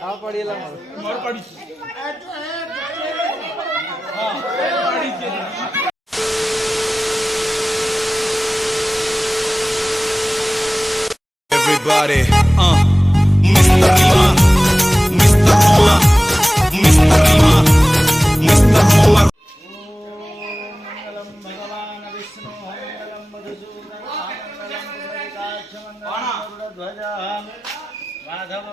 आप पढ़ी ला मोर पढ़ी हां पढ़ी के everybody Mr. Rima Mr. Rima Mr. Rima Mr. Rima मंगलम भगवान विष्णु मंगलम मधुसूदन मंगलम पुंडरीकाक्ष मंगलम गरुड़ध्वज माधव माधव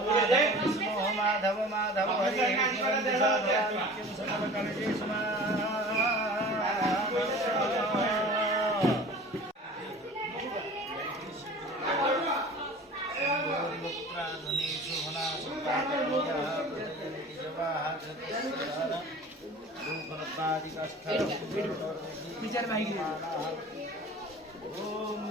विष्णु माधव माधव हरि नित्यं सकल कलेशेषु विचार भाई ओम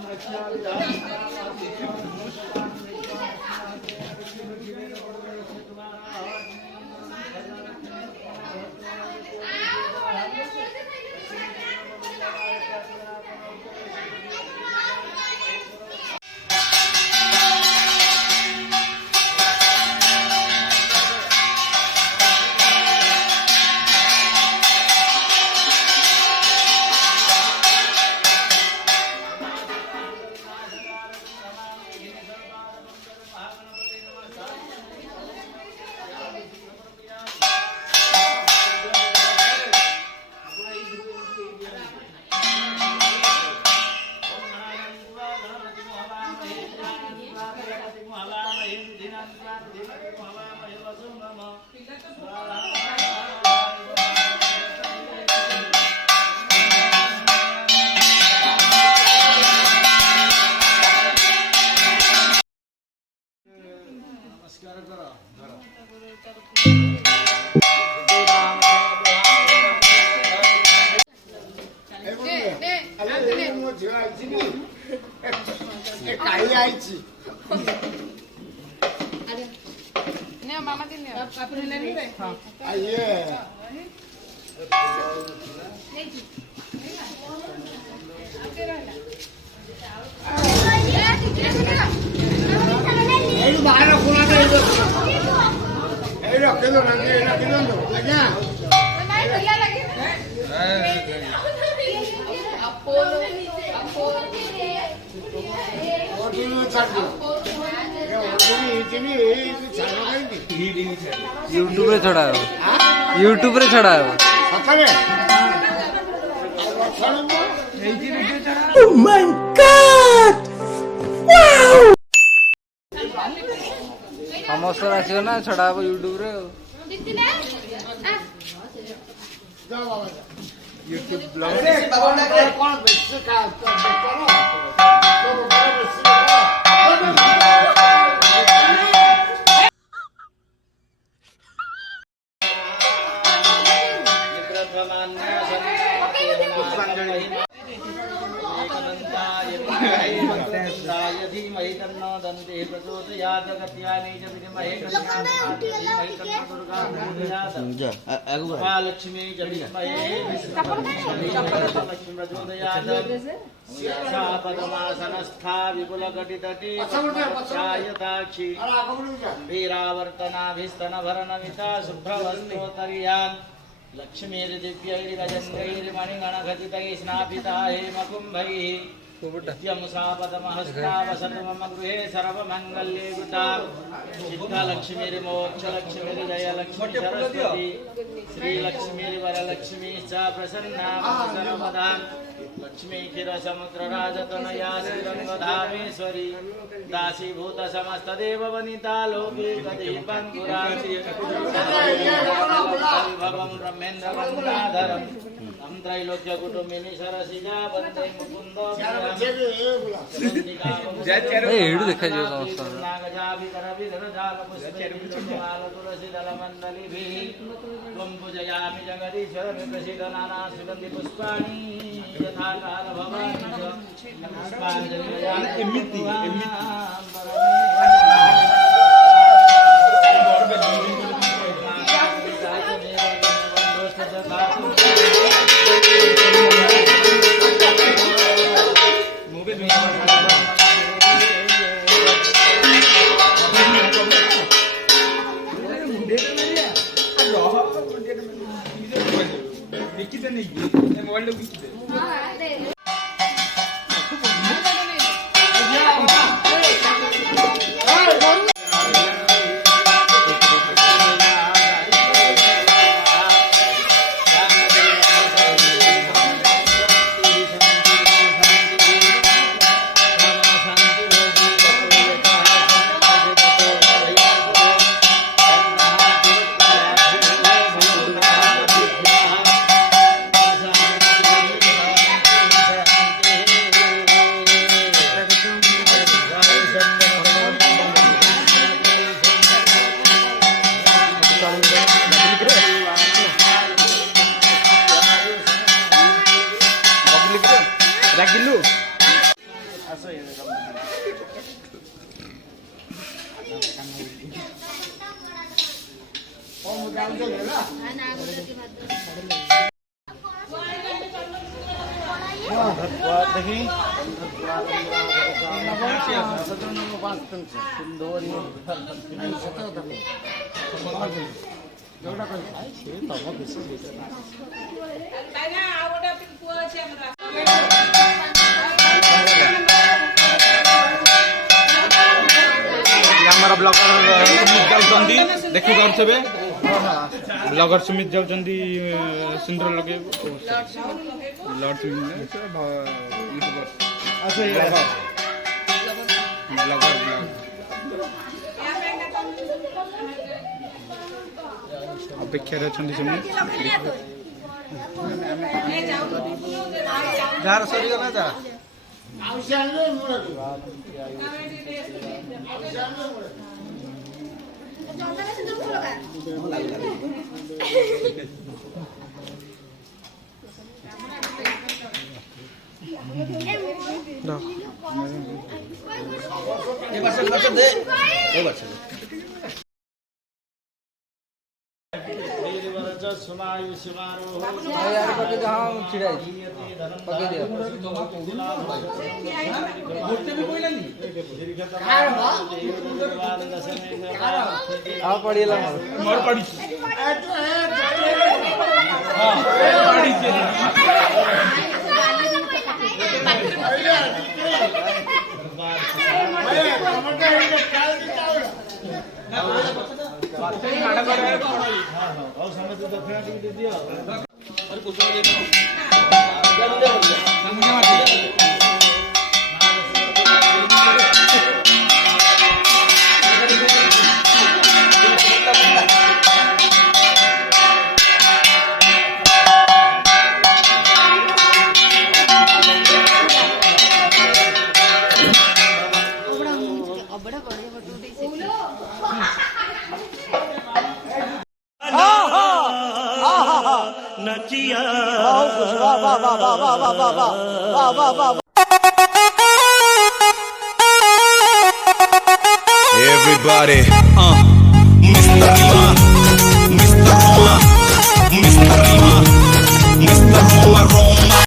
मामा के लिए आप ले लेंगे आइए बाहर खोला दे एरो केलो लगे ना केलो लगा नहीं भैया लगे अपोलो और भी छाड़ दो यूट्यूब रे छड़ा है यूट्यूब रे छड़ा है Oh my God wow samosa आसियो ना छड़ा है यूट्यूब रे यूट्यूब ब्लॉग कौन बेच का धीमहि तन्नो दन्ते प्रचोदयात् कत्यानि च विद्महे कन्याधीमहि तन्नो दुर्गा प्रचोदयात् महालक्ष्मी च विद्महे लक्ष्मी प्रचोदयात् पद्मासनस्था विपुलकटितटी पद्मश्यायताक्षी वीरावर्तनाभिस्तनभरनमिता शुभ्रवस्त्रोत्तरीयान् लक्ष्मीर्दिव्यैर्गजङ्गैर्मणिगणघटितैः स्नापिता हेमकुम्भैः नित्यं सापदमहस्तावसतु मम गृहे सर्वमङ्गल्ये गुता चित्तलक्ष्मीर्मोक्षलक्ष्मीर्जयलक्ष्मी सरस्वती श्रीलक्ष्मीर्वरलक्ष्मीश्च प्रसन्ना सर्वदा लक्ष्मी क्षीरसमुद्रराजतनया श्रीरङ्गधामेश्वरी दासीभूतसमस्तदेववनिता लोके गदीपङ्कुराची भवं ब्रह्मेन्द्रवन्दाधरम् त्रैलोक्यकुटुम्बिनी सरसिजा वन्दे मुकुन्द हेडू देखा जो समस्या तुलसीदलमण्डलिभिः त्वं पूजयामि जगदीश्वर प्रसीद नाना सुगन्धि पुष्पाणि यथा काल भवानि च पुष्पाञ्जलि हमारा ब्लॉगर देखी पारे ब्लॉगर सुमित जाऊँगी सुंदर लगे लॉर्ड सुमित अपेक्षा सुमित गार सरीगला जा यार पके दे हां छिड़ा पके दे हां पड़ीला मोर पड़ी Everybody, Mr. Iman.